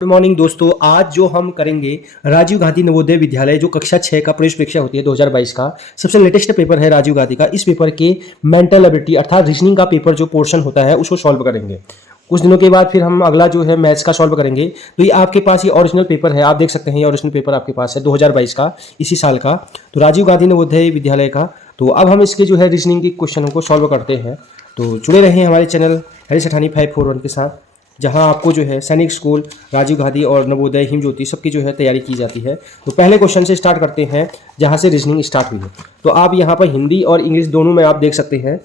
Good morning दोस्तों। आज जो हम करेंगे राजीव गांधी नवोदय विद्यालय जो कक्षा 6 का प्रवेश परीक्षा होती है 2022 का सबसे लेटेस्ट पेपर है राजीव गांधी का। इस पेपर के मेंटल एबिलिटी अर्थात रीजनिंग का पेपर जो पोर्शन होता है उसको सॉल्व करेंगे। कुछ दिनों के बाद फिर हम अगला जो है मैथ्स का सॉल्व करेंगे। तो ये आपके पास ये ओरिजिनल पेपर है, आप देख सकते हैं ये ओरिजिनल पेपर आपके पास है 2022 का, इसी साल का, तो राजीव गांधी नवोदय विद्यालय का। तो अब हम इसके जो है रीजनिंग के क्वेश्चनों को सॉल्व करते हैं। तो जुड़े रहें हमारे चैनल हरीश अठानी 541 के साथ, जहां आपको जो है सैनिक स्कूल, राजीव गांधी और नवोदय हिमज्योति सबकी जो है तैयारी की जाती है। तो पहले क्वेश्चन से स्टार्ट करते हैं जहां से रीजनिंग स्टार्ट हुई है। तो आप यहां पर हिंदी और इंग्लिश दोनों में आप देख सकते हैं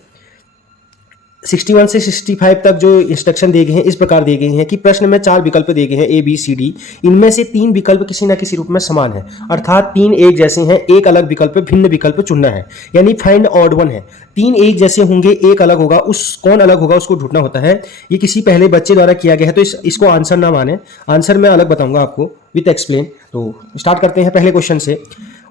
61 से 65 तक जो इंस्ट्रक्शन दिए गए हैं इस प्रकार दिए गए हैं कि प्रश्न में 4 विकल्प दिए गए हैं ए बी सी डी। इनमें से 3 विकल्प किसी न किसी रूप में समान है, अर्थात 3 एक जैसे हैं, एक अलग विकल्प भिन्न विकल्प चुनना है, यानी फाइंड ऑड वन है। 3 एक जैसे होंगे, एक अलग होगा, उस कौन अलग होगा उसको ढूंढना होता है। ये किसी पहले बच्चे द्वारा किया गया है, तो इसको आंसर ना माने, आंसर मैं अलग बताऊंगा आपको विथ एक्सप्लेन। तो स्टार्ट करते हैं पहले क्वेश्चन से।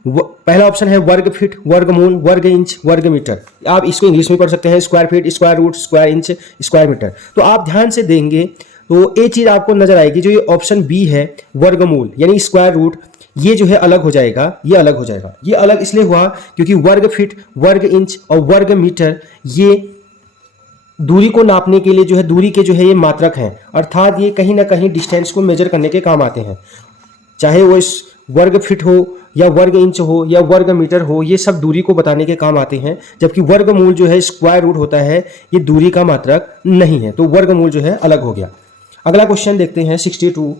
पहला ऑप्शन है वर्ग फीट, वर्गमूल, वर्ग इंच, वर्ग मीटर। आप इसको इंग्लिश में पढ़ सकते हैं square feet, square root, square inch, square metre. तो आप ध्यान से देंगे तो एक चीज आपको नजर आएगी, जो ये ऑप्शन बी है वर्गमूल यानी स्क्वायर रूट, ये जो है अलग हो जाएगा, ये अलग हो जाएगा। ये अलग इसलिए हुआ क्योंकि वर्ग फीट, वर्ग इंच और वर्ग मीटर ये दूरी को नापने के लिए जो है दूरी के जो है ये मात्रक हैं, अर्थात ये कहीं ना कहीं डिस्टेंस को मेजर करने के काम आते हैं। चाहे वो इस वर्ग फीट हो या वर्ग इंच हो या वर्ग मीटर हो, ये सब दूरी को बताने के काम आते हैं। जबकि वर्गमूल जो है स्क्वायर रूट होता है, ये दूरी का मात्रक नहीं है, तो वर्गमूल जो है अलग हो गया। अगला क्वेश्चन देखते हैं 62।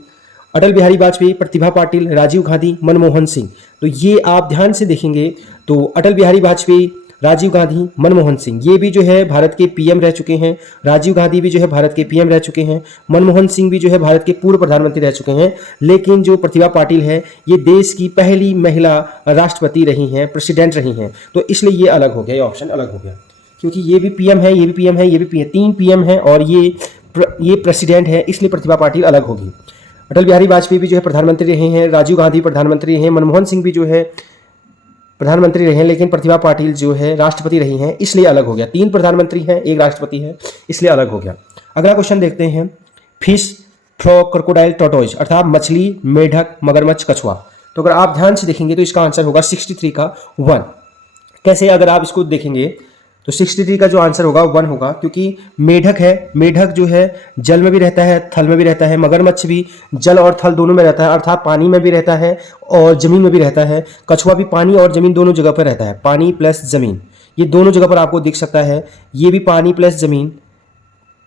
अटल बिहारी वाजपेयी, प्रतिभा पाटिल, राजीव गांधी, मनमोहन सिंह। तो ये आप ध्यान से देखेंगे तो अटल बिहारी वाजपेयी, राजीव गांधी, मनमोहन सिंह, ये भी जो है भारत के पीएम रह चुके हैं। राजीव गांधी भी जो है भारत के पीएम रह चुके हैं। मनमोहन सिंह भी जो है भारत के पूर्व प्रधानमंत्री रह चुके हैं। लेकिन जो प्रतिभा पाटिल है ये देश की पहली महिला राष्ट्रपति रही हैं, प्रेसिडेंट रही हैं। तो इसलिए ये अलग हो गया, ये ऑप्शन अलग हो गया, क्योंकि ये भी पीएम है, ये भी पीएम है, ये भी पीएम, 3 पीएम है और ये प्रेसिडेंट है, इसलिए प्रतिभा पाटिल अलग होगी। अटल बिहारी वाजपेयी भी जो है प्रधानमंत्री रहे हैं, राजीव गांधी प्रधानमंत्री रहे हैं, मनमोहन सिंह भी जो है प्रधानमंत्री रहे हैं, लेकिन प्रतिभा पाटिल जो है राष्ट्रपति रही हैं, इसलिए अलग हो गया। 3 प्रधानमंत्री हैं, 1 राष्ट्रपति है, इसलिए अलग हो गया। अगला क्वेश्चन देखते हैं फिश, फ्रॉग, क्रोकोडाइल, टॉर्टोइज, अर्थात मछली, मेढक, मगरमच्छ, कछुआ। तो अगर आप ध्यान से देखेंगे तो इसका आंसर होगा 63 का 1। कैसे? अगर आप इसको देखेंगे तो 63 का जो आंसर होगा 1 होगा, क्योंकि मेढक है, मेढक जो है जल में भी रहता है, थल में भी रहता है। मगरमच्छ भी जल और थल दोनों में रहता है, अर्थात पानी में भी रहता है और जमीन में भी रहता है। कछुआ भी पानी और जमीन दोनों जगह पर रहता है, पानी प्लस जमीन, ये दोनों जगह पर आपको दिख सकता है। ये भी पानी प्लस जमीन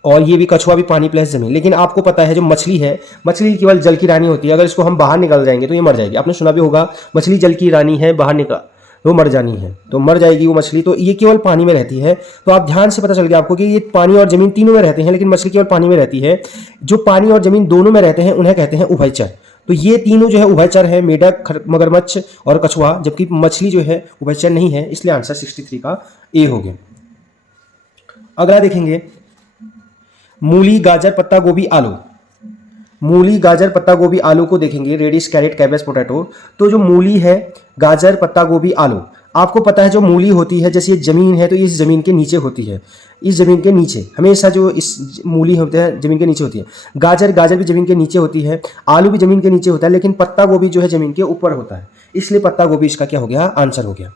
और ये भी कछुआ भी पानी प्लस जमीन। लेकिन आपको पता है जो मछली है, मछली केवल जल की रानी होती है, अगर इसको हम बाहर निकल जाएंगे तो ये मर जाएगी। आपने सुना भी होगा मछली जल की रानी है, बाहर निकल वो मर जानी है, तो मर जाएगी वो मछली। तो ये केवल पानी में रहती है। तो आप ध्यान से पता चल गया आपको कि ये पानी और जमीन तीनों में रहते हैं, लेकिन मछली केवल पानी में रहती है। जो पानी और जमीन दोनों में रहते हैं उन्हें कहते हैं उभयचर। तो ये तीनों जो है उभयचर है, मेढक, मगरमच्छ और कछुआ, जबकि मछली जो है उभयचर नहीं है, इसलिए आंसर 63 का ए हो गया। अगला देखेंगे मूली, गाजर, पत्ता गोभी, आलू। मूली, गाजर, पत्ता गोभी, आलू को देखेंगे, रेडिश, कैरेट, कैबेज, पोटैटो। तो जो मूली है, गाजर, पत्ता गोभी, आलू, आपको पता है जो मूली होती है, जैसे ये जमीन है तो ये इस जमीन के नीचे होती है, इस जमीन के नीचे हमेशा जो इस मूली होते हैं जमीन के नीचे होती है। गाजर भी जमीन के नीचे होती है, आलू भी जमीन के नीचे होता है, लेकिन पत्ता गोभी जो है जमीन के ऊपर होता है, इसलिए पत्ता गोभी इसका क्या हो गया, आंसर हो गया।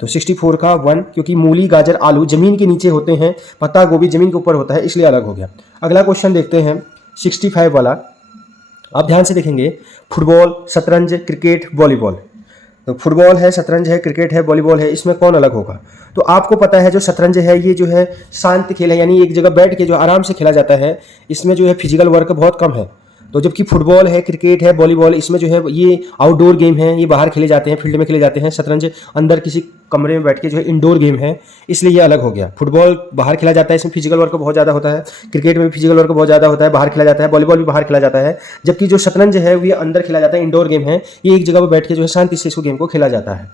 तो 64 का 1, क्योंकि मूली, गाजर, आलू जमीन के नीचे होते हैं, पत्ता गोभी जमीन के ऊपर होता है, इसलिए अलग हो गया। अगला क्वेश्चन देखते हैं 65 वाला। आप ध्यान से देखेंगे फुटबॉल, शतरंज, क्रिकेट, वॉलीबॉल। तो फुटबॉल है, शतरंज है, क्रिकेट है, वॉलीबॉल है, इसमें कौन अलग होगा? तो आपको पता है जो शतरंज है ये जो है शांत खेल है, यानी एक जगह बैठ के जो आराम से खेला जाता है, इसमें जो है फिजिकल वर्क बहुत कम है। तो जबकि फुटबॉल है, क्रिकेट है, वॉलीबॉल, इसमें जो है ये आउटडोर गेम है, ये बाहर खेले जाते हैं, फील्ड में खेले जाते हैं। शतरंज अंदर किसी कमरे में बैठ के जो है इंडोर गेम है, इसलिए ये अलग हो गया। फुटबॉल बाहर खेला जाता है, इसमें फिजिकल वर्क बहुत ज़्यादा होता है। क्रिकेट में भी फिजिकल वर्क बहुत ज़्यादा होता है, बाहर खेला जाता है। वॉलीबॉल भी बाहर खेला जाता है। जबकि जो शतरंज है वो ये अंदर खेला जाता है, इंडोर गेम है, ये एक जगह पर बैठ के जो है शांति से इसको गेम को खेला जाता है।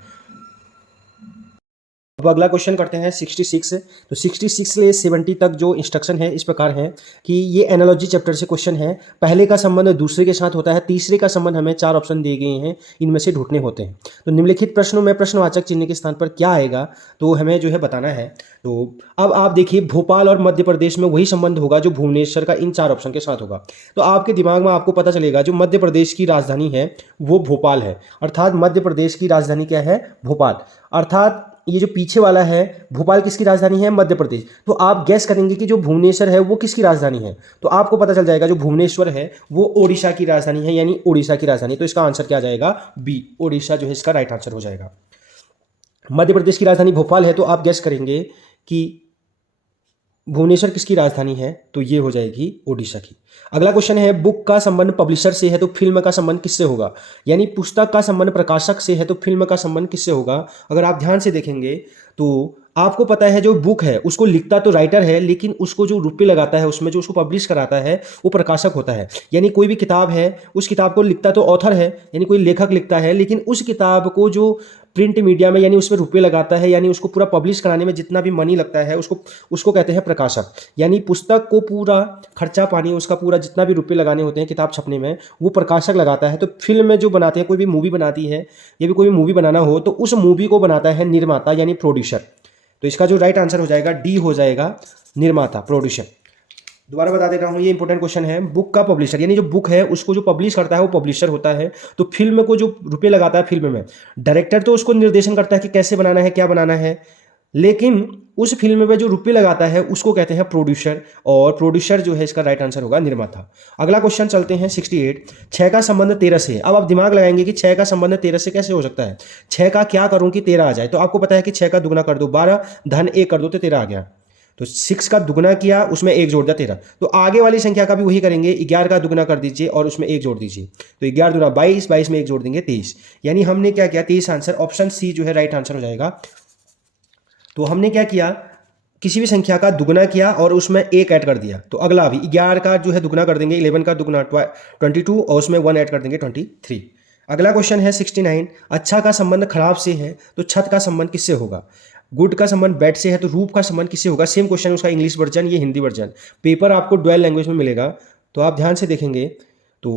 अब अगला क्वेश्चन करते हैं 66। तो 66 से 70 तक जो इंस्ट्रक्शन है इस प्रकार है कि ये एनालॉजी चैप्टर से क्वेश्चन है। पहले का संबंध दूसरे के साथ होता है, तीसरे का संबंध हमें 4 ऑप्शन दिए गए हैं, इनमें से ढूंढने होते हैं। तो निम्नलिखित प्रश्नों में प्रश्नवाचक चिन्ह के स्थान पर क्या आएगा तो हमें जो है बताना है। तो अब आप देखिए भोपाल और मध्य प्रदेश में वही संबंध होगा जो भुवनेश्वर का इन 4 ऑप्शन के साथ होगा। तो आपके दिमाग में आपको पता चलेगा जो मध्य प्रदेश की राजधानी है वो भोपाल है, अर्थात मध्य प्रदेश की राजधानी क्या है, भोपाल। अर्थात ये जो पीछे वाला है भोपाल किसकी राजधानी है, मध्य प्रदेश। तो आप गैस करेंगे कि जो भुवनेश्वर है वो किसकी राजधानी है, तो आपको पता चल जाएगा जो भुवनेश्वर है वो ओडिशा की राजधानी है, यानी ओडिशा की राजधानी। तो इसका आंसर क्या आ जाएगा, बी, ओडिशा जो है इसका राइट आंसर हो जाएगा। मध्य प्रदेश की राजधानी भोपाल है, तो आप गैस करेंगे कि भुवनेश्वर किसकी राजधानी है, तो ये हो जाएगी ओडिशा की। अगला क्वेश्चन है बुक का संबंध पब्लिशर से है तो फिल्म का संबंध किससे होगा, यानी पुस्तक का संबंध प्रकाशक से है तो फिल्म का संबंध किससे होगा। अगर आप ध्यान से देखेंगे तो आपको पता है जो बुक है उसको लिखता तो राइटर है, लेकिन उसको जो रुपये लगाता है उसमें जो उसको पब्लिश कराता है वो प्रकाशक होता है। यानी कोई भी किताब है उस किताब को लिखता तो ऑथर है, यानी कोई लेखक लिखता है, लेकिन उस किताब को जो प्रिंट मीडिया में यानी उसमें रुपये लगाता है, यानी उसको पूरा पब्लिश कराने में जितना भी मनी लगता है उसको कहते हैं प्रकाशक। यानी पुस्तक को पूरा खर्चा पानी उसका पूरा जितना भी रुपये लगाने होते हैं किताब छपने में वो प्रकाशक लगाता है। तो फिल्म में जो बनाते हैं, कोई भी मूवी बनाती है या भी कोई मूवी बनाना हो तो उस मूवी को बनाता है निर्माता यानी प्रोड्यूसर। तो इसका जो राइट आंसर हो जाएगा डी हो जाएगा, निर्माता, प्रोड्यूसर। दोबारा बता दे रहा हूँ, ये इंपॉर्टेंट क्वेश्चन है। बुक का पब्लिशर यानी जो बुक है उसको जो पब्लिश करता है वो पब्लिशर होता है। तो फिल्म को जो रुपये लगाता है फिल्म में, डायरेक्टर तो उसको निर्देशन करता है कि कैसे बनाना है क्या बनाना है, लेकिन उस फिल्म में जो रुपये लगाता है उसको कहते हैं प्रोड्यूसर, और प्रोड्यूसर जो है इसका राइट आंसर होगा निर्माता। अगला क्वेश्चन चलते हैं 68। 6 का संबंध 13 से है। अब आप दिमाग लगाएंगे कि 6 का संबंध 13 से कैसे हो सकता है, 6 का क्या करूं कि 13 आ जाए। तो आपको पता है कि 6 का दुगना कर दो 12, धन 1 कर दो तो 13 आ गया। तो 6 का दुगना किया उसमें 1 जोड़ दिया 13। तो आगे वाली संख्या का भी वही करेंगे, 11 का दुगना कर दीजिए और उसमें 1 जोड़ दीजिए। तो 11 दुना 22, 22 में 1 जोड़ देंगे 23। यानी हमने क्या किया, 23 आंसर, ऑप्शन सी जो है राइट आंसर हो जाएगा। तो हमने क्या किया, किसी भी संख्या का दुगना किया और उसमें 1 ऐड कर दिया। तो अगला भी 11 का जो है दुगना कर देंगे, 11 का दुगना 22 और उसमें 1 ऐड कर देंगे 23। अगला क्वेश्चन है 69। अच्छा का संबंध खराब से है तो छत का संबंध किससे होगा। गुड का संबंध बैड से है तो रूप का संबंध किससे होगा। सेम क्वेश्चन उसका इंग्लिश वर्जन, ये हिंदी वर्जन। पेपर आपको डुअल लैंग्वेज में मिलेगा, तो आप ध्यान से देखेंगे। तो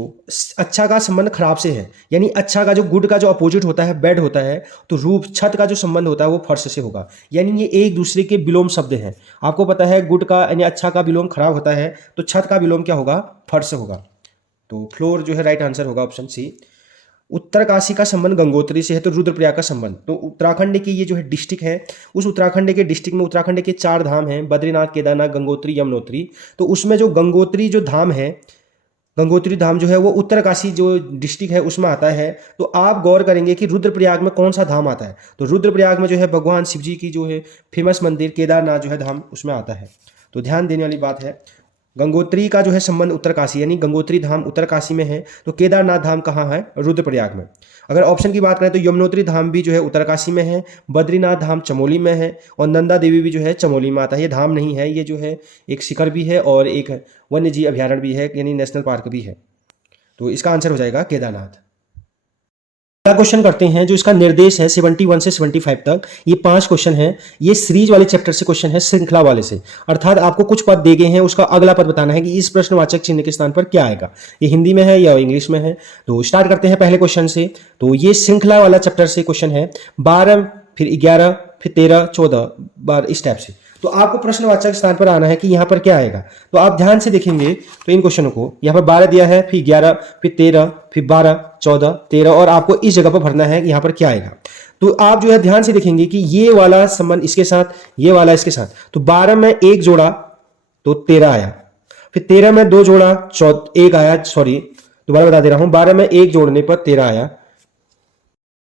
अच्छा का संबंध खराब से है, यानी अच्छा का जो गुड का जो अपोजिट होता है बैड होता है। तो रूप छत का जो संबंध होता है वो फर्श से होगा, यानी ये एक दूसरे के विलोम शब्द हैं। आपको पता है गुड का यानी अच्छा का विलोम खराब होता है, तो छत का विलोम क्या होगा, फर्श होगा। तो फ्लोर जो है राइट आंसर होगा ऑप्शन सी। उत्तरकाशी का संबंध गंगोत्री से है तो रुद्रप्रयाग का संबंध। तो उत्तराखंड की ये जो है डिस्ट्रिक्ट है, उस उत्तराखंड के डिस्ट्रिक्ट में उत्तराखंड के 4 धाम हैं, बद्रीनाथ, केदारनाथ, गंगोत्री, यमुनोत्री। तो उसमें जो गंगोत्री जो धाम है, गंगोत्री धाम जो है वो उत्तरकाशी जो डिस्ट्रिक्ट है उसमें आता है। तो आप गौर करेंगे कि रुद्रप्रयाग में कौन सा धाम आता है, तो रुद्रप्रयाग में जो है भगवान शिव जी की जो है फेमस मंदिर केदारनाथ जो है धाम उसमें आता है। तो ध्यान देने वाली बात है। गंगोत्री का जो है संबंध उत्तरकाशी, यानी गंगोत्री धाम उत्तरकाशी में है, तो केदारनाथ धाम कहाँ है, रुद्रप्रयाग में। अगर ऑप्शन की बात करें तो यमुनोत्री धाम भी जो है उत्तरकाशी में है, बद्रीनाथ धाम चमोली में है, और नंदा देवी भी जो है चमोली में आता है। ये धाम नहीं है, ये जो है एक शिखर भी है और एक वन्य जीव अभ्यारण्य भी है, यानी नेशनल पार्क भी है। तो इसका आंसर हो जाएगा केदारनाथ। अगला क्वेश्चन करते हैं, जो इसका निर्देश है 71 से 75 तक, ये 5 क्वेश्चन है। ये सीरीज वाले चैप्टर से क्वेश्चन है, श्रृंखला वाले से। अर्थात आपको कुछ पद दिए गए हैं, उसका अगला पद बताना है कि इस प्रश्नवाचक चिन्ह के स्थान पर क्या आएगा। ये हिंदी में है या इंग्लिश में है। तो स्टार्ट करते हैं पहले क्वेश्चन से। तो ये श्रृंखला वाला चैप्टर से क्वेश्चन है, 12 फिर 11 फिर 13 14 बार इस टाइप से। तो आपको प्रश्नवाचक स्थान पर आना है कि यहाँ पर क्या आएगा। तो आप ध्यान से देखेंगे तो इन क्वेश्चनों को यहाँ पर 12 दिया है, फिर 11 फिर 13 फिर 12 14 13, और आपको इस जगह पर भरना है कि यहाँ पर क्या आएगा। तो आप जो है ध्यान से देखेंगे कि ये वाला संबंध इसके साथ, ये वाला इसके साथ। तो 12 में 1 जोड़ा तो 13 आया, फिर 13 में 2 जोड़ा 1 आया, सॉरी दोबारा बता दे रहा हूं, 12 में 1 जोड़ने पर 13 आया।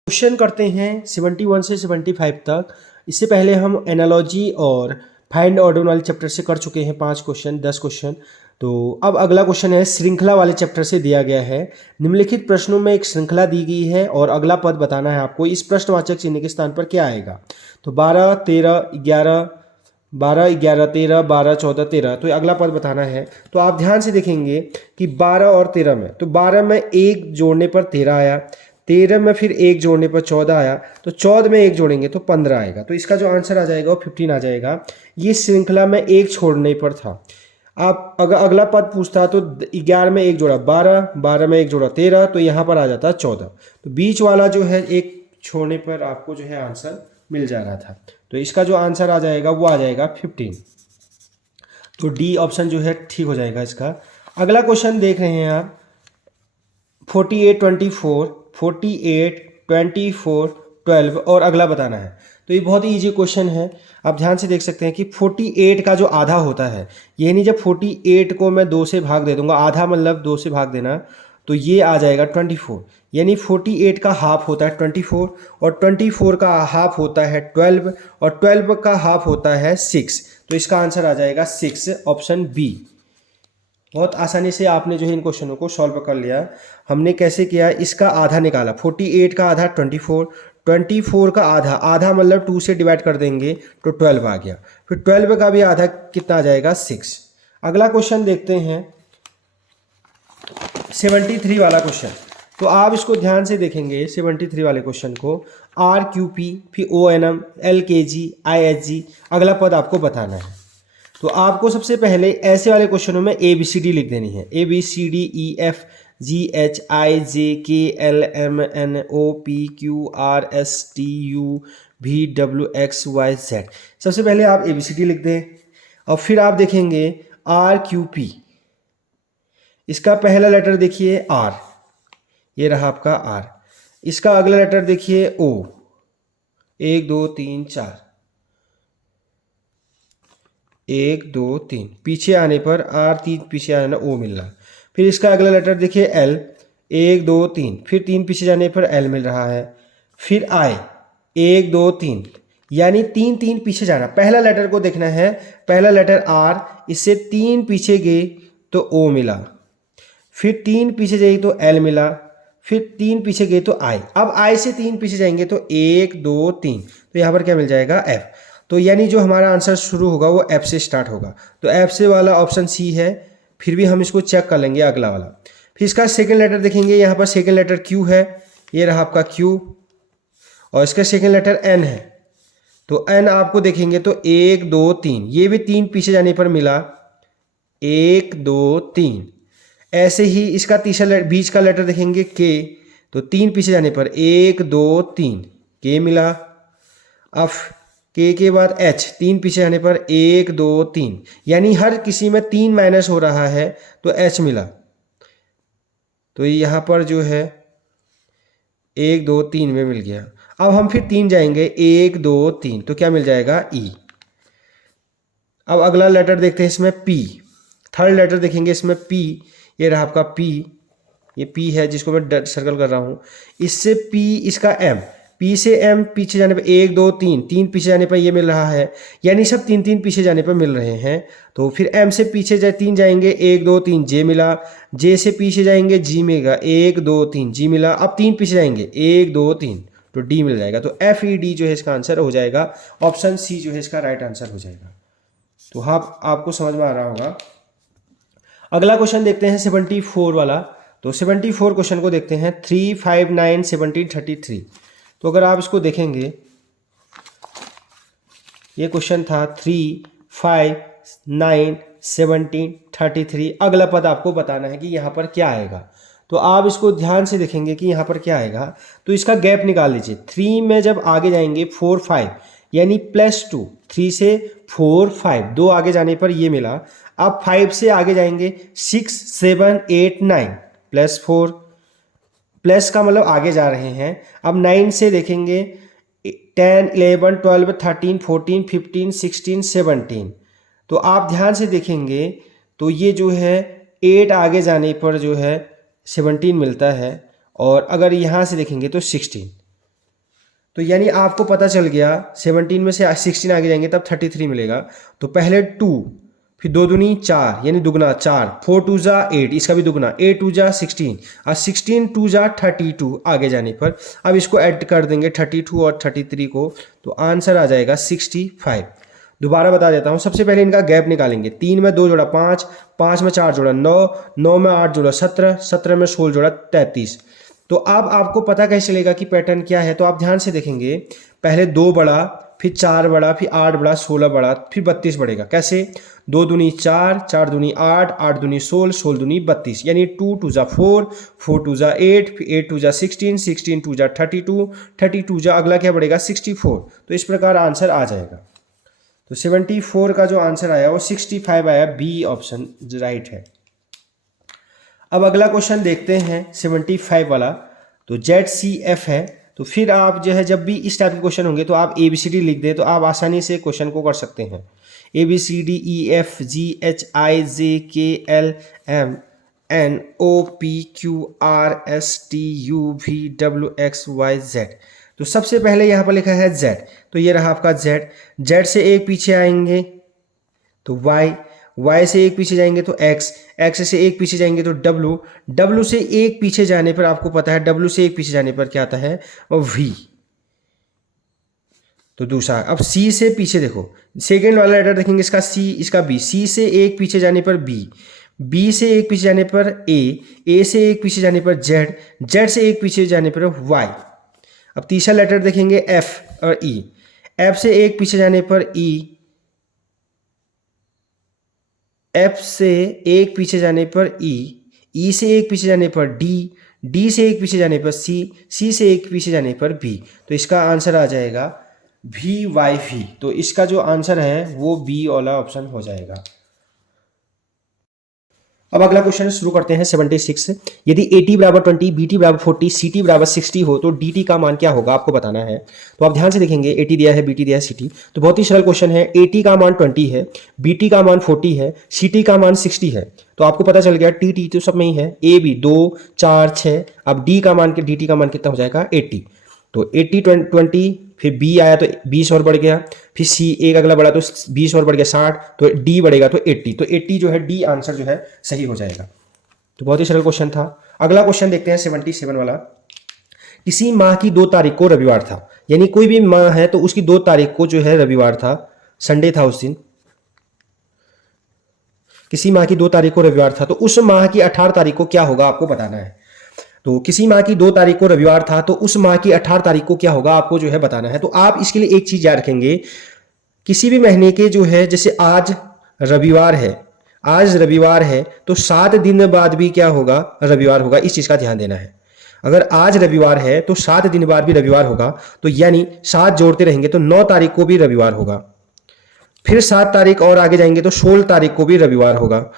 क्वेश्चन करते हैं 71 से 75 तक। इससे पहले हम एनालॉजी और फाइंड ऑर्डर वाले चैप्टर से कर चुके हैं 5 क्वेश्चन 10 क्वेश्चन। तो अब अगला क्वेश्चन है श्रृंखला वाले चैप्टर से दिया गया है। निम्नलिखित प्रश्नों में एक श्रृंखला दी गई है और अगला पद बताना है आपको, इस प्रश्नवाचक चिन्ह के स्थान पर क्या आएगा। तो 12 13 11 12 11 13 12 14 13, तो अगला पद बताना है। तो आप ध्यान से देखेंगे कि 12 और 13 में, तो 12 में 1 जोड़ने पर 13 आया, 13 में फिर एक जोड़ने पर 14 आया, तो 14 में एक जोड़ेंगे तो 15 आएगा। तो इसका जो आंसर आ जाएगा वो 15 आ जाएगा। ये श्रृंखला में एक छोड़ने पर था। आप अगर अगला पद पूछता तो 11 में एक जोड़ा 12, 12 में एक जोड़ा 13, तो यहाँ पर आ जाता 14। तो बीच वाला जो है एक छोड़ने पर आपको जो है आंसर मिल जा रहा था। तो इसका जो आंसर आ जाएगा वो आ जाएगा 15। तो डी ऑप्शन जो है ठीक हो जाएगा इसका। अगला क्वेश्चन देख रहे हैं आप 48 24, 48 24 12 और अगला बताना है। तो ये बहुत ही ईजी क्वेश्चन है। आप ध्यान से देख सकते हैं कि 48 का जो आधा होता है, ये नहीं जब 48 को मैं 2 से भाग दे दूंगा, आधा मतलब 2 से भाग देना, तो ये आ जाएगा 24। यानी 48 का हाफ होता है 24 और 24 का हाफ होता है 12 और 12 का हाफ होता है 6। तो इसका आंसर आ जाएगा 6, ऑप्शन बी। बहुत आसानी से आपने जो है इन क्वेश्चनों को सॉल्व कर लिया। हमने कैसे किया, इसका आधा निकाला, 48 का आधा 24, 24 का आधा, आधा मतलब 2 से डिवाइड कर देंगे तो 12 आ गया। फिर 12 का भी आधा कितना आ जाएगा 6। अगला क्वेश्चन देखते हैं 73 वाला क्वेश्चन। तो आप इसको ध्यान से देखेंगे 73 वाले क्वेश्चन को। RQP, फिर ONM, LKG, IHG, अगला पद आपको बताना है। तो आपको सबसे पहले ऐसे वाले क्वेश्चनों में ABCD लिख देनी है। ABCDEFGHIJKLMNOPQRSTUVWXYZ। सबसे पहले आप ABCD लिख दें और फिर आप देखेंगे RQP। इसका पहला लेटर देखिए R, ये रहा आपका R। इसका अगला लेटर देखिए O, 1 2 3 4, 1 2 3, पीछे आने पर R, 3 पीछे आना O मिल रहा। फिर इसका अगला लेटर देखिए L, 1 2 3, फिर 3 पीछे जाने पर L मिल रहा है। फिर I, 1 2 3, यानी 3 3 पीछे जाना। पहला लेटर को देखना है, पहला लेटर R, इससे 3 पीछे गए तो O मिला, फिर 3 पीछे जाएगी तो L मिला, फिर 3 पीछे गए तो I। अब I से 3 पीछे जाएंगे तो 1 2 3, तो यहाँ पर क्या मिल जाएगा F। तो यानी जो हमारा आंसर शुरू होगा वो F से स्टार्ट होगा। तो F से वाला ऑप्शन C है। फिर भी हम इसको चेक कर लेंगे अगला वाला। फिर इसका सेकंड लेटर देखेंगे, यहाँ पर सेकंड लेटर Q है, ये रहा आपका Q, और इसका सेकंड लेटर N है। तो N आपको देखेंगे तो 1 2 3, ये भी 3 पीछे जाने पर मिला, 1 2 3। ऐसे ही इसका तीसरा बीच का लेटर देखेंगे K, तो 3 पीछे जाने पर 1 2 3, K मिला। अब K के बाद H, 3 पीछे जाने पर 1 2 3, यानी हर किसी में 3 माइनस हो रहा है तो H मिला। तो यहाँ पर जो है 1 2 3 में मिल गया। अब हम फिर 3 जाएंगे, 1 2 3, तो क्या मिल जाएगा E। अब अगला लेटर देखते हैं इसमें P, थर्ड लेटर देखेंगे इसमें P, ये रहा आपका P, ये P है जिसको मैं सर्कल कर रहा हूँ। इससे P, इसका M, P से M पीछे जाने पर 1 2 3, 3 पीछे जाने पर ये मिल रहा है, यानी सब 3 3 पीछे जाने पर मिल रहे हैं। तो फिर M से पीछे 3 जाएंगे, 1 2 3, J मिला। J से पीछे जाएंगे G मिलेगा, 1 2 3, G मिला। अब 3 पीछे जाएंगे, 1 2 3, तो D मिल जाएगा। तो FED जो है इसका आंसर हो जाएगा, ऑप्शन C जो है इसका राइट आंसर हो जाएगा। तो हाँ, आपको समझ में आ रहा होगा। अगला क्वेश्चन देखते हैं 74 वाला। तो 74 क्वेश्चन को देखते हैं 3 5 9 17 33। तो अगर आप इसको देखेंगे, ये क्वेश्चन था 3 5 9 17 33। अगला पद आपको बताना है कि यहाँ पर क्या आएगा। तो आप इसको ध्यान से देखेंगे कि यहाँ पर क्या आएगा। तो इसका गैप निकाल लीजिए। 3 में जब आगे जाएंगे 4 5, यानी +2, 3 से 4 5, 2 आगे जाने पर ये मिला। अब 5 से आगे जाएंगे 6 7 8 9, +4, प्लस का मतलब आगे जा रहे हैं। अब 9 से देखेंगे 10 11 12 13 14 15 16 17। तो आप ध्यान से देखेंगे तो ये जो है 8 आगे जाने पर जो है 17 मिलता है, और अगर यहाँ से देखेंगे तो 16। तो यानी आपको पता चल गया 17 में से 16 आगे जाएंगे तब 33 मिलेगा। तो पहले 2, फिर 2 दूनी 4, यानी दुगना 4, 4 2 जा 8, इसका भी दुगना 8 2 जा 16, और 16 2 जा 32 आगे जाने पर। अब इसको ऐड कर देंगे 32 और 33 को, तो आंसर आ जाएगा 65। दोबारा बता देता हूँ। सबसे पहले इनका गैप निकालेंगे। 3 में 2 जोड़ा 5, 5 में 4 जोड़ा 9, 9 में 8 जोड़ा 17, 17 में 16 जोड़ा 33। तो अब आपको पता कैसे चलेगा कि पैटर्न क्या है, तो आप ध्यान से देखेंगे, पहले 2 बढ़ा, फिर 4 बढ़ा, फिर 8 बढ़ा, 16 बढ़ा, फिर 32 बढ़ेगा। कैसे? 2 दूनी 4, 4 दूनी 8, 8 दूनी 16, 16 दूनी 32, यानी 2 2 जा 4, 4 2 जा 8, फिर 8 2 जा 16, 16 2 जा 32, 32 जा अगला क्या बढ़ेगा 64। तो इस प्रकार आंसर आ जाएगा। तो 74 का जो आंसर आया वो 65 आया, बी ऑप्शन राइट है। अब अगला क्वेश्चन देखते हैं 75 वाला। तो ZCF है, तो फिर आप जो है जब भी इस टाइप के क्वेश्चन होंगे तो आप ABCD लिख दें तो आप आसानी से क्वेश्चन को कर सकते हैं। ABCDEFGHIJKLMNOPQRSTUVWXYZ। तो सबसे पहले यहाँ पर लिखा है Z, तो ये रहा आपका Z। Z से एक पीछे आएंगे तो Y, Y से एक पीछे जाएंगे तो X, X से एक पीछे जाएंगे तो W, W से एक पीछे जाने पर आपको पता है W से एक पीछे जाने पर क्या आता है वो V। तो दूसरा, अब C से पीछे देखो, सेकेंड वाला लेटर देखेंगे इसका C, इसका B, C से एक पीछे जाने पर B, B से एक पीछे जाने पर A, A से एक पीछे जाने पर Z, Z से एक पीछे जाने पर Y। अब तीसरा लेटर देखेंगे F और E, F से एक पीछे जाने पर E, F से एक पीछे जाने पर E, E से एक पीछे जाने पर D, D से एक पीछे जाने पर C, C से एक पीछे जाने पर B। तो इसका आंसर आ जाएगा VYV। तो इसका जो आंसर है वो बी वाला ऑप्शन हो जाएगा। अब अगला क्वेश्चन शुरू करते हैं 76। यदि AT बराबर 20, BT बराबर 40, CT बराबर 60 हो तो DT का मान क्या होगा आपको बताना है। तो आप ध्यान से देखेंगे, AT दिया है, BT दिया है, CT। तो बहुत ही सरल क्वेश्चन है। AT का मान 20 है, BT का मान 40 है, CT का मान 60 है। तो आपको पता चल गया TT तो सब में ही है, A B 2 4 6। अब D का मान, DT का मान कितना हो जाएगा 80। तो 80 20, फिर B आया तो 20 और बढ़ गया, फिर C एक अगला बढ़ा तो 20 और बढ़ गया 60, तो D बढ़ेगा तो 80। तो 80 जो है D आंसर जो है सही हो जाएगा। तो बहुत ही सरल क्वेश्चन था। अगला क्वेश्चन देखते हैं 77 वाला। किसी माह की 2 तारीख को रविवार था, यानी कोई भी माह है तो उसकी 2 तारीख को जो है रविवार था, संडे था उस दिन। किसी माह की 2 तारीख को रविवार था तो उस माह की 18 तारीख को क्या होगा आपको बताना है। तो किसी माह की 2 तारीख को रविवार था तो उस माह की 18 तारीख को क्या होगा आपको जो है बताना है। तो आप इसके लिए एक चीज याद रखेंगे, किसी भी महीने के जो है, जैसे आज रविवार है, आज रविवार है तो 7 दिन बाद भी क्या होगा रविवार होगा, इस चीज का ध्यान देना है। अगर आज रविवार है तो 7 दिन बाद भी रविवार होगा, तो यानी 7 जोड़ते रहेंगे तो 9 तारीख को भी रविवार होगा, फिर 7 तारीख और आगे जाएंगे तो 16 तारीख को भी रविवार होगा।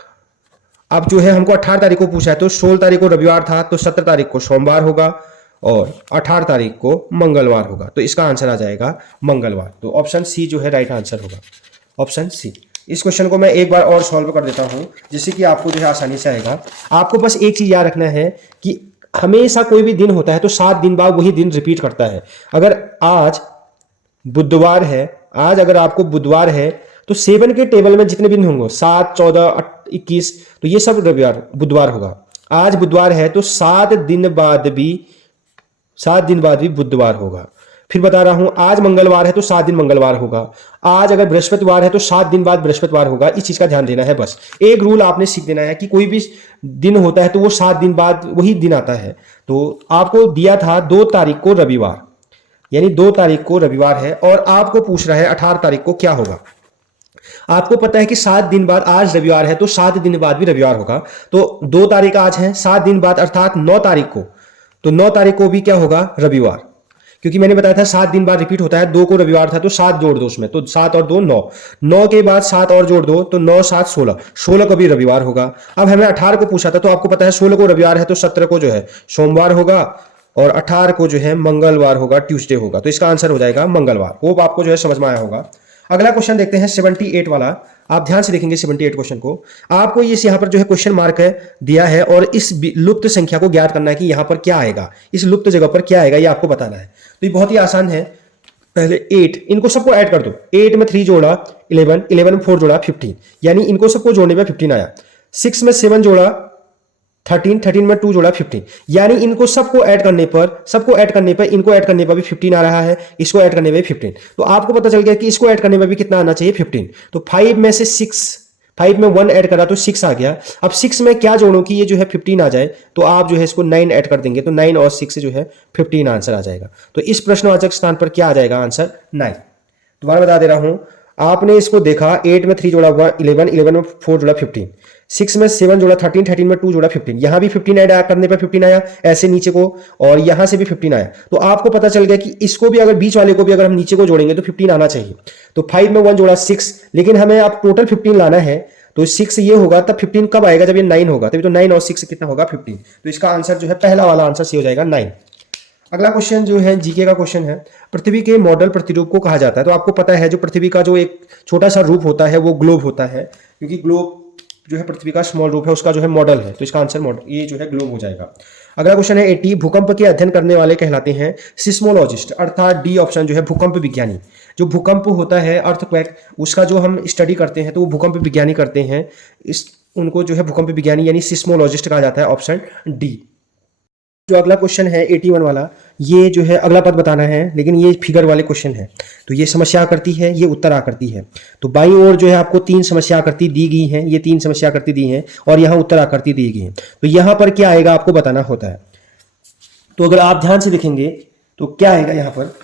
अब जो है हमको 18 तारीख को पूछा है, तो 16 तारीख को रविवार था तो 17 तारीख को सोमवार होगा और 18 तारीख को मंगलवार होगा। तो इसका आंसर आ जाएगा मंगलवार। तो ऑप्शन सी जो है राइट आंसर होगा, ऑप्शन सी। इस क्वेश्चन को मैं एक बार और सॉल्व कर देता हूं जिससे कि आपको जो है आसानी से आएगा। आपको बस एक चीज याद रखना है कि हमेशा कोई भी दिन होता है तो 7 दिन बाद वही दिन रिपीट करता है। अगर आज बुधवार है, आज अगर आपको बुधवार है तो 7 के टेबल में जितने दिन होंगे 7 14 21, तो ये सब रविवार बुधवार होगा। आज बुधवार है तो 7 दिन बाद भी बुधवार होगा। फिर बता रहा हूं, आज मंगलवार है तो 7 दिन मंगलवार होगा। आज अगर बृहस्पतिवार है तो 7 दिन बाद बृहस्पतिवार होगा। इस चीज का ध्यान देना है। बस एक रूल आपने सीख देना है कि कोई भी दिन होता है तो वो 7 दिन बाद वही दिन आता है। तो आपको दिया था 2 तारीख को रविवार, यानी 2 तारीख को रविवार है और आपको पूछ रहा है 18 तारीख को क्या होगा। आपको पता है कि 7 दिन बाद, आज रविवार है तो 7 दिन बाद भी रविवार होगा। तो 2 तारीख आज है, 7 दिन बाद अर्थात 9 तारीख को, तो 9 तारीख को भी क्या होगा रविवार, क्योंकि मैंने बताया था 7 दिन बाद रिपीट होता है। 2 को रविवार था तो 7 जोड़ दो उसमें, तो 7 और 2 9, 9 के बाद 7 और जोड़ दो तो 9 7 16, 16 को भी रविवार होगा। अब हमें 18 को पूछा था तो आपको पता है 16 को रविवार है तो 17 को जो है सोमवार होगा और 18 को जो है मंगलवार होगा, ट्यूसडे होगा। तो इसका आंसर हो जाएगा मंगलवार। होप आपको जो है समझ में आया होगा। अगला क्वेश्चन देखते हैं 78 वाला। आप ध्यान से देखेंगे 78 क्वेश्चन को। आपको इस यहाँ पर जो है क्वेश्चन मार्क है दिया है और इस लुप्त संख्या को ज्ञात करना है कि यहाँ पर क्या आएगा, इस लुप्त जगह पर क्या आएगा, ये आपको बताना है। तो ये बहुत ही आसान है। पहले 8, इनको सबको ऐड कर दो। 8 में 3 जोड़ा 11, 11 में 4 जोड़ा 15, यानी इनको सबको जोड़ने में 15 आया। 6 में 7 जोड़ा 13, 13 में 2 जोड़ा 15, यानी इनको सबको ऐड करने पर इनको ऐड करने पर भी 15 आ रहा है, इसको ऐड करने में भी 15। तो आपको पता चल गया कि इसको ऐड करने में भी कितना आना चाहिए 15। तो 5 में से 6 5 में 1 ऐड करा तो 6 आ गया। अब 6 में क्या जोड़ूं कि ये जो है 15 आ जाए, तो आप जो है इसको 9 ऐड कर देंगे, तो 9 और 6 जो है 15 आंसर आ जाएगा। तो इस प्रश्नवाचक स्थान पर क्या आ जाएगा आंसर 9। दोबारा बता दे रहा हूं, आपने इसको देखा 8 में 3 जोड़ा हुआ 11, 11 में 4 जोड़ा 15, 6 में 7 जोड़ा 13, 13 में 2 जोड़ा 15, यहां भी 15 ऐड करने पर 15 आया ऐसे नीचे को, और यहां से भी 15 आया। तो आपको पता चल गया कि इसको भी अगर बीच वाले को भी अगर हम नीचे को जोड़ेंगे तो 15 आना चाहिए। तो 5 में 1 जोड़ा 6, लेकिन हमें अब टोटल 15 लाना है, तो 6 ये होगा तब 15 कब आएगा जब ये 9 होगा, तभी तो 9 और 6 कितना होगा 15। तो इसका आंसर जो है पहला वाला आंसर सी हो जाएगा 9। अगला क्वेश्चन जो है जीके का क्वेश्चन है, पृथ्वी के मॉडल प्रतिरूप को कहा जाता है। तो आपको पता है जो पृथ्वी का जो एक छोटा सा रूप होता है वो ग्लोब होता है, क्योंकि ग्लोब जो है पृथ्वी का स्मॉल रूप है, उसका जो है मॉडल है, तो इसका आंसर मॉडल ये जो है ग्लोब हो जाएगा। अगला क्वेश्चन है 80, भूकंप के अध्ययन करने वाले कहलाते हैं सिस्मोलॉजिस्ट, अर्थात डी ऑप्शन जो है भूकंप विज्ञानी। जो भूकंप होता है अर्थक्वेक, उसका जो हम स्टडी करते हैं तो वो भूकंप विज्ञानी करते हैं, इस उनको जो है भूकंप विज्ञानी यानी सिस्मोलॉजिस्ट कहा जाता है, ऑप्शन डी। जो अगला क्वेश्चन है 81 वाला, ये जो है अगला पद बताना है, लेकिन ये फिगर वाले क्वेश्चन है, तो ये समस्या आकृति है, ये उत्तर आकृति है। तो बाईं ओर जो है आपको 3 समस्या आकृति दी गई हैं, ये 3 समस्या आकृति दी हैं और यहाँ उत्तर आकृति दी गई है। तो यहाँ पर क्या आएगा आपको बताना होता है। तो अगर आप ध्यान से देखेंगे तो क्या आएगा यहाँ पर,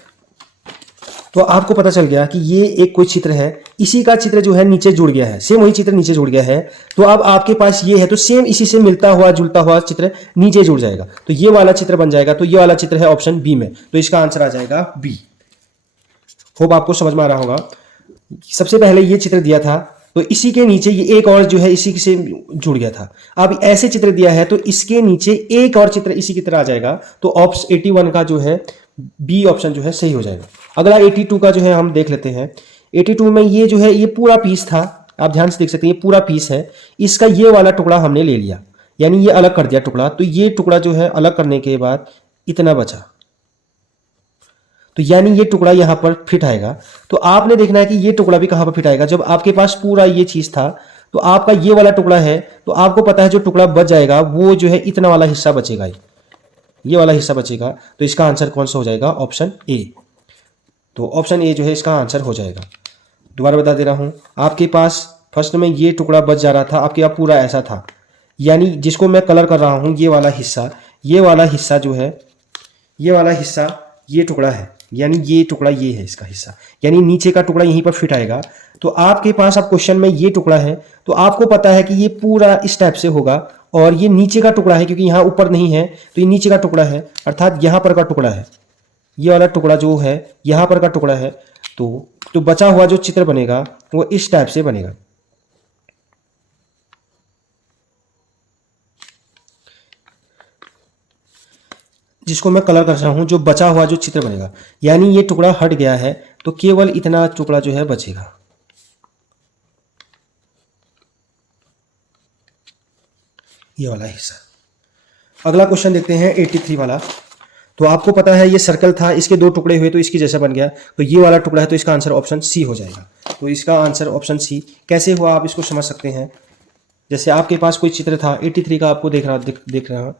तो आपको पता चल गया कि ये एक कोई चित्र है, इसी का चित्र जो है नीचे जुड़ गया है, सेम वही चित्र नीचे जुड़ गया है। तो अब आपके पास ये है तो सेम इसी से मिलता हुआ जुलता हुआ चित्र नीचे जुड़ जाएगा, तो ये वाला चित्र बन जाएगा। तो ये वाला चित्र है ऑप्शन बी में, तो इसका आंसर आ जाएगा बी। होप आपको समझ में आ रहा होगा। सबसे पहले ये चित्र दिया था, तो इसी के नीचे ये एक और जो है इसी से जुड़ गया था। अब ऐसे चित्र दिया है तो इसके नीचे एक और चित्र इसी की तरह आ जाएगा, तो ऑप्शन 81 का जो है बी ऑप्शन जो है सही हो जाएगा। अगला 82 का जो है हम देख लेते हैं। 82 में ये जो है ये पूरा पीस था, आप ध्यान से देख सकते हैं ये पूरा पीस है, इसका ये वाला टुकड़ा हमने ले लिया, यानी ये अलग कर दिया टुकड़ा। तो ये टुकड़ा जो है अलग करने के बाद इतना बचा, तो यानी ये टुकड़ा यहाँ पर फिट आएगा। तो आपने देखना है कि ये टुकड़ा भी कहाँ पर फिट आएगा। जब आपके पास पूरा ये चीज था तो आपका ये वाला टुकड़ा है, तो आपको पता है जो टुकड़ा बच जाएगा वो जो है इतना वाला हिस्सा बचेगा, ये वाला हिस्सा बचेगा। तो इसका आंसर कौन सा हो जाएगा, ऑप्शन ए। तो ऑप्शन ए जो है इसका आंसर हो जाएगा। दोबारा बता दे रहा हूं, आपके पास फर्स्ट में ये टुकड़ा बच जा रहा था, आपके पास पूरा ऐसा था, यानी जिसको मैं कलर कर रहा हूं ये वाला हिस्सा जो है, ये वाला हिस्सा ये टुकड़ा है, यानी ये टुकड़ा ये है इसका हिस्सा, यानी नीचे का टुकड़ा यहीं पर फिट आएगा। तो आपके पास अब क्वेश्चन में ये टुकड़ा है, तो आपको पता है कि ये पूरा इस टाइप से होगा, और ये नीचे का टुकड़ा है क्योंकि यहाँ ऊपर नहीं है, तो ये नीचे का टुकड़ा है, अर्थात यहाँ पर का टुकड़ा है, ये वाला टुकड़ा जो है यहाँ पर का टुकड़ा है। तो बचा हुआ जो चित्र बनेगा वो इस टाइप से बनेगा। जिसको मैं कलर कर रहा हूं, जो बचा हुआ जो चित्र बनेगा, यानी ये टुकड़ा हट गया है तो केवल इतना टुकड़ा जो है बचेगा, ये वाला हिस्सा। अगला क्वेश्चन देखते हैं 83 वाला। तो आपको पता है ये सर्कल था, इसके 2 टुकड़े हुए तो इसकी जैसा बन गया, तो ये वाला टुकड़ा है, तो इसका आंसर ऑप्शन सी हो जाएगा। तो इसका आंसर ऑप्शन सी कैसे हुआ आप इसको समझ सकते हैं। जैसे आपके पास कोई चित्र था 83 का, आपको देख रहा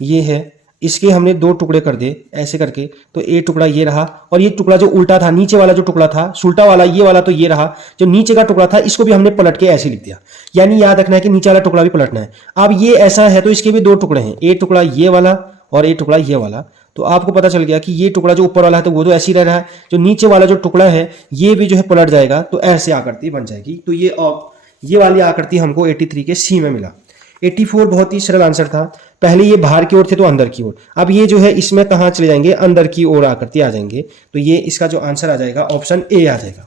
ये है, इसके हमने 2 टुकड़े कर दिए ऐसे करके, तो एक टुकड़ा ये रहा, और ये टुकड़ा जो उल्टा था, नीचे वाला जो टुकड़ा था उल्टा वाला ये वाला, तो ये रहा जो नीचे का टुकड़ा था, इसको भी हमने पलट के ऐसे लिख दिया। यानी याद रखना है कि नीचे वाला टुकड़ा भी पलटना है। अब ये ऐसा है तो इसके भी 2 टुकड़े हैं, एक टुकड़ा ये वाला और एक टुकड़ा ये वाला। तो आपको पता चल गया कि ये टुकड़ा जो ऊपर वाला है तो वो तो ऐसे ही रह रहा है, जो नीचे वाला जो टुकड़ा है ये भी जो है पलट जाएगा, तो ऐसे आकृति बन जाएगी। तो ये वाली आकृति हमको 83 के सी में मिला। 84 बहुत ही सरल आंसर था, पहले ये बाहर की ओर थे तो अंदर की ओर, अब ये जो है इसमें कहाँ चले जाएंगे, अंदर की ओर आकृति आ जाएंगे। तो ये इसका जो आंसर आ जाएगा ऑप्शन ए आ जाएगा।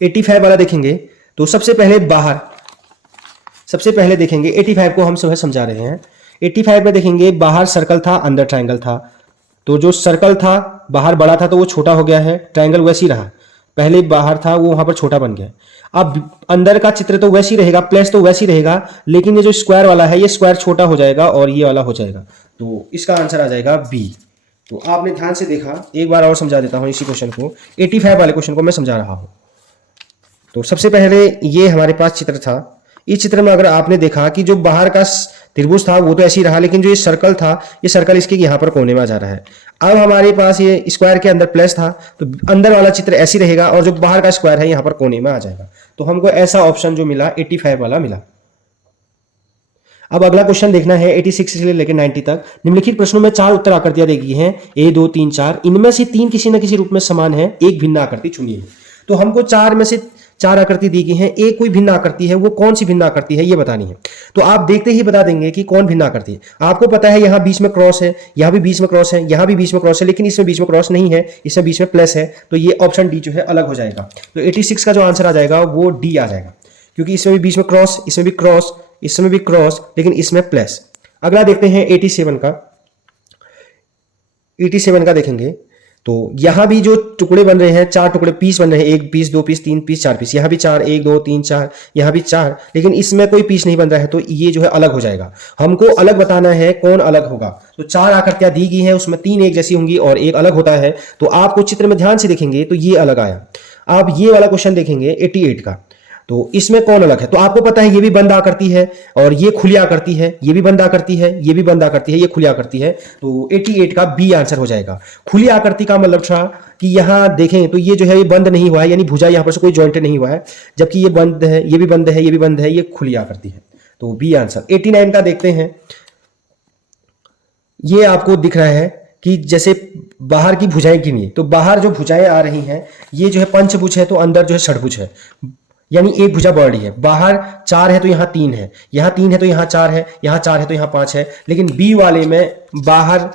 85 वाला देखेंगे तो सबसे पहले देखेंगे 85 को हम सब समझा रहे हैं। 85 में देखेंगे बाहर सर्कल था, अंदर ट्रायंगल था। तो जो सर्कल था बाहर बड़ा था तो वो छोटा हो गया है, ट्रायंगल वैसे ही रहा, पहले बाहर था वो वहां पर छोटा बन गया। अब अंदर का चित्र तो वैसे ही रहेगा, प्लस तो वैसे ही रहेगा, लेकिन ये जो स्क्वायर वाला है ये स्क्वायर छोटा हो जाएगा और ये वाला हो जाएगा। तो इसका आंसर आ जाएगा बी। तो आपने ध्यान से देखा, एक बार और समझा देता हूं इसी क्वेश्चन को, 85 वाले क्वेश्चन को मैं समझा रहा हूं। तो सबसे पहले ये हमारे पास चित्र था, इस चित्र में अगर आपने देखा कि जो बाहर का त्रिभुज था वो तो ऐसे ही रहा, लेकिन जो ये सर्कल था, ये सर्कल इसके यहाँ पर कोने में आ जा रहा है। अब हमारे पास ये स्क्वायर के अंदर प्लस था, तो अंदर वाला चित्र ऐसे ही रहेगा और जो बाहर का स्क्वायर है यहाँ पर कोने में आ जाएगा। तो हमको ऐसा ऑप्शन जो मिला 85 वाला मिला। अब अगला क्वेश्चन देखना है 86 से लेकर 90 तक। निम्नलिखित प्रश्नों में 4 उत्तर आकृतियां दी गई हैं, A 2 3 4। इनमें से 3 किसी न किसी रूप में समान है, एक भिन्न आकृति चुनिए। तो हमको 4 में से 4 आकृति दी गई हैं, एक कोई भिन्न आकृति है, वो कौन सी भिन्न आकृति है ये बतानी है। तो आप देखते ही बता देंगे कि कौन भिन्न आकृति है। आपको पता है यहाँ बीच में क्रॉस है, यहाँ भी बीच में क्रॉस है, यहाँ भी बीच में क्रॉस है, लेकिन इसमें बीच में क्रॉस नहीं है, इसमें बीच में प्लस है। तो ये ऑप्शन डी जो है अलग हो जाएगा। तो 86 का जो आंसर आ जाएगा वो डी आ जाएगा, क्योंकि इसमें भी बीच में क्रॉस, इसमें भी क्रॉस, इसमें भी क्रॉस, लेकिन इसमें प्लस। अगला देखते हैं 87 का। 87 का देखेंगे तो यहां भी जो टुकड़े बन रहे हैं, 4 टुकड़े पीस बन रहे हैं, 1 पीस 2 पीस 3 पीस 4 पीस, यहां भी 4, 1 2 3 4, यहां भी 4, लेकिन इसमें कोई पीस नहीं बन रहा है, तो ये जो है अलग हो जाएगा। हमको अलग बताना है कौन अलग होगा। तो 4 आकृतियां दी गई हैं, उसमें 3 एक जैसी होंगी और एक अलग होता है। तो आपको चित्र में ध्यान से देखेंगे तो ये अलग आया। आप ये वाला क्वेश्चन देखेंगे 88 का, तो इसमें कौन अलग है। तो आपको पता है ये भी बंद आकृति है और ये खुली आकृति है, ये भी बंद आकृति है, ये भी बंद आकृति है, ये खुली आकृति है। तो 88 का बी आंसर हो जाएगा। खुली आकृति का मतलब था कि यहां देखें तो ये जो है ये बंद नहीं हुआ है, यानी भुजा यहां पर से कोई जॉइंट नहीं हुआ है, जबकि ये बंद है, ये भी बंद है, ये भी बंद है, ये खुली आकृति है। तो बी आंसर। 89 का देखते हैं। ये आपको दिख रहा है कि जैसे बाहर की भुजाएं गिनिए, तो बाहर जो भुजाएं आ रही हैं ये जो है पंचभुज है, तो अंदर जो है षटभुज है, यानी एक भुजा बड़ी है। बाहर 4 है तो यहाँ 3 है, यहाँ 3 है तो यहाँ 4 है, यहाँ 4 है तो यहाँ 5 है, लेकिन बी वाले में बाहर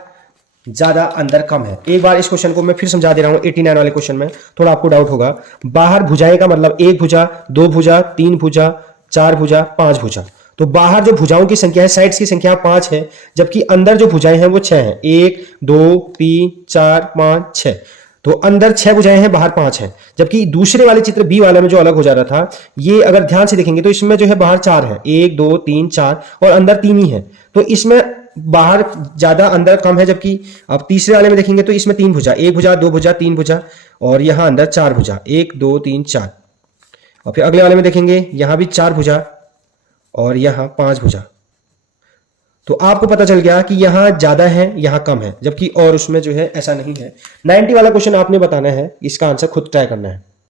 ज्यादा अंदर कम है। एक बार इस क्वेश्चन को मैं फिर समझा दे रहा हूँ। 89 वाले क्वेश्चन में थोड़ा आपको डाउट होगा। बाहर भुजाएं का मतलब 1 भुजा, 2 भुजा, 3 भुजा, 4 भुजा, 5 भुजा। तो बाहर जो भुजाओं की संख्या है, साइड्स की संख्या 5 है, जबकि अंदर जो भुजाएं हैं वो 6 हैं। 1 2 3 4 5 6। तो अंदर 6 भुजाएं हैं, बाहर 5 हैं। जबकि दूसरे वाले चित्र बी वाले में जो अलग हो जा रहा था, ये अगर ध्यान से देखेंगे तो इसमें जो है बाहर 4 है, 1 2 3 4, और अंदर 3 ही है। तो इसमें बाहर ज्यादा अंदर कम है। जबकि अब तीसरे वाले में देखेंगे तो इसमें 3 भुजा, 1 भुजा 2 भुजा 3 भुजा, और यहां अंदर 4 भुजा, 1 2 3 4। और फिर अगले वाले में देखेंगे यहां भी 4 भुजा और यहां 5 भुजा। तो आपको पता चल गया कि यहां ज्यादा है, यहां कम है, जबकि और उसमें जो है ऐसा नहीं है। 90 वाला क्वेश्चन आपने बताना है, इसका आंसर खुद ट्राई करना है।